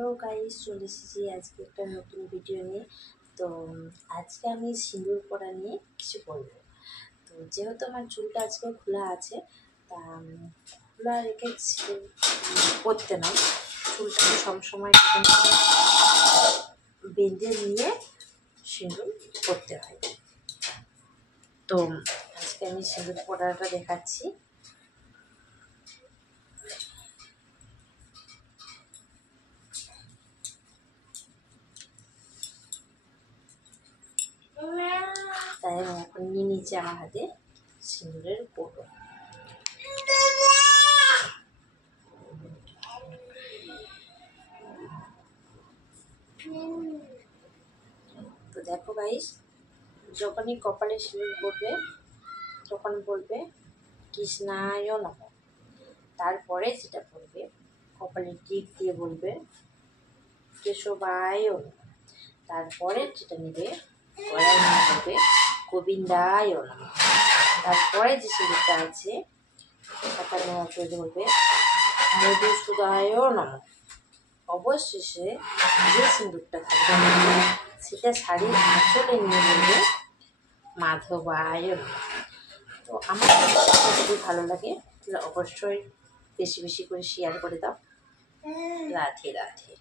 Hello guys, চলে এসেছি আজকে একটা নতুন ভিডিও নিয়ে। তো আজকে আমি সিঁদুর পরা নিয়ে কিছু বলবো। তো যেহেতু আমার চুলটা আজকে খোলা আছে, তা খোলা রেখে পরতে নয়, চুলটাকে সবসময় বেঁধে নিয়ে সিঁদুর পরতে হয়। তো আজকে আমি সিঁদুর পরাটা দেখাচ্ছি। তাই আমি এখন নিয়ে নিচ্ছি আমার হাতে সিঁদুরের কৌটো। তো দেখো গাইস, যখনই কপালে সিঁদুর পড়বে তখন বলবে কৃষ্ণায় নমঃ। তারপরে যেটা পড়বে কপালে টিপ দিয়ে বলবে কেশবায় নমঃ। তারপরে যেটা নেবে গলায় নিয়ে বলবে গোবিন্দায় নমঃ। তারপরে যে সিঁদুরটা আছে কপালে বলবে মধুসূদায় নমঃ। অবশেষে যে সিঁদুরটা থাকবে সেটা শাড়ির আঁচলে নিয়ে বলবে মাধবায় নমঃ। তো আমার যদি ভালো লাগে তাহলে অবশ্যই বেশি বেশি করে শেয়ার করে দাও। রাধে রাধে।